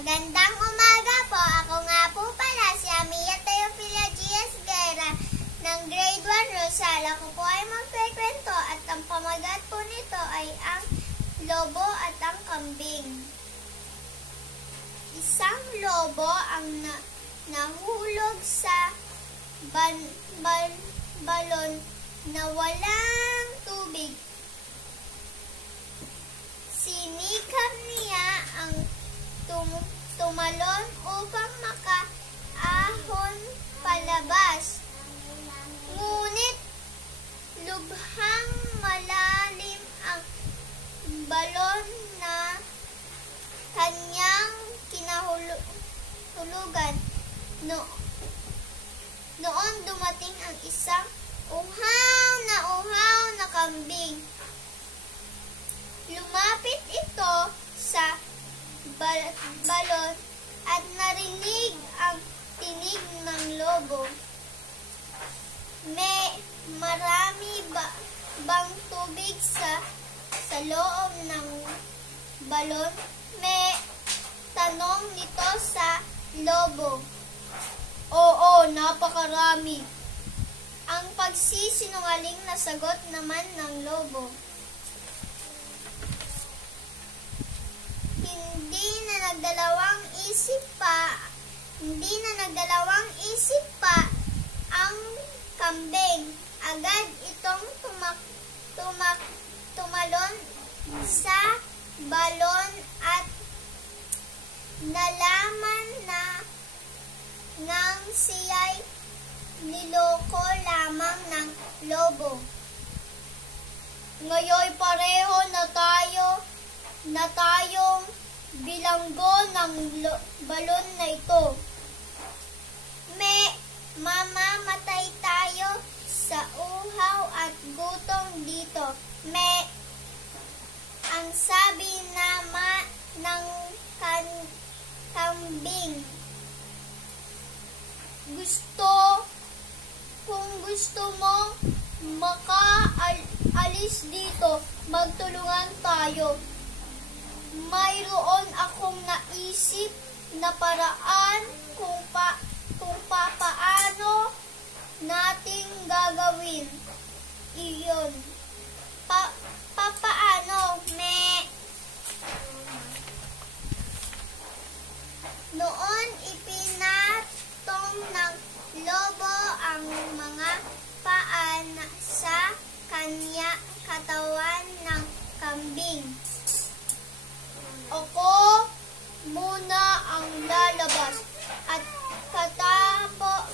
Magandang umaga po. Ako nga po pala si Amia Teofila Gias Guerra ng Grade 1 Rosal. Ako po ay magkikwento at ang pamagat po nito ay ang lobo at ang kambing. Isang lobo ang nahulog sa balon na walang tubig. Sinikap niya ang tumalon upang makaahon palabas. Ngunit lubhang malalim ang balon na kanyang kinahulugan. Noon dumating ang isang uhaw na kambing. Lumapit ito sa balon at narinig ang tinig ng lobo. May marami bang tubig sa loob ng balon? May tanong nito sa lobo. Oo, napakarami. Ang pagsisinungaling na sagot naman ng lobo. Hindi na nagdalawang isip pa ang kambing. Agad itong tumalon sa balon at nalaman na nang siya'y niloko lamang ng lobo. Ngayon pareho na tayong bilanggo ng balon na ito. Mamamatay tayo sa uhaw at gutom dito. Ang sabi ng kambing. Kung gusto mo makaalis dito, magtulungan tayo. Mayroon akong naisip na paraan kung papaano nating gagawin iyon. Papaano? Noon ipinatong ng lobo ang mga paa sa katawan ng kambing. Ako muna ang lalabas at katapos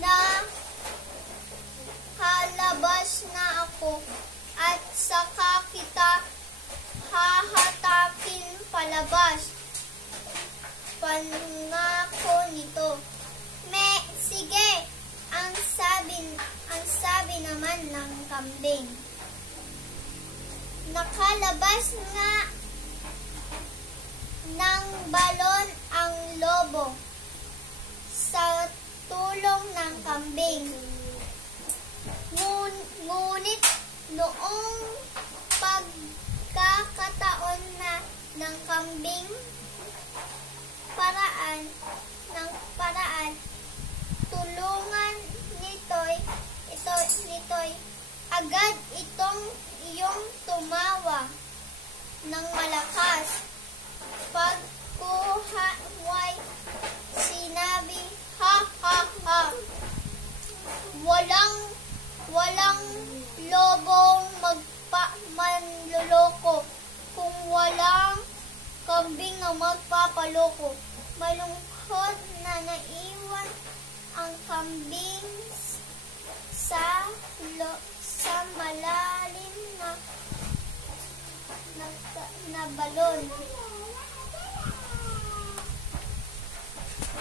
na kalabas na ako at saka kita hahatakin palabas. Pangako nito. Sige, ang sabi naman ng kambing. Nakalabas nga ng balon ang lobo sa tulong ng kambing. Ngunit noong pagkakataon na ng kambing paraan tulungan nito'y agad iyong tumawa ng malakas. Pagkuhaway sinabi, ha ha ha. Walang lobong manloloko kung walang kambing na magpapaloko. Malungkot na naiwan ang kambing sa malalim na balon.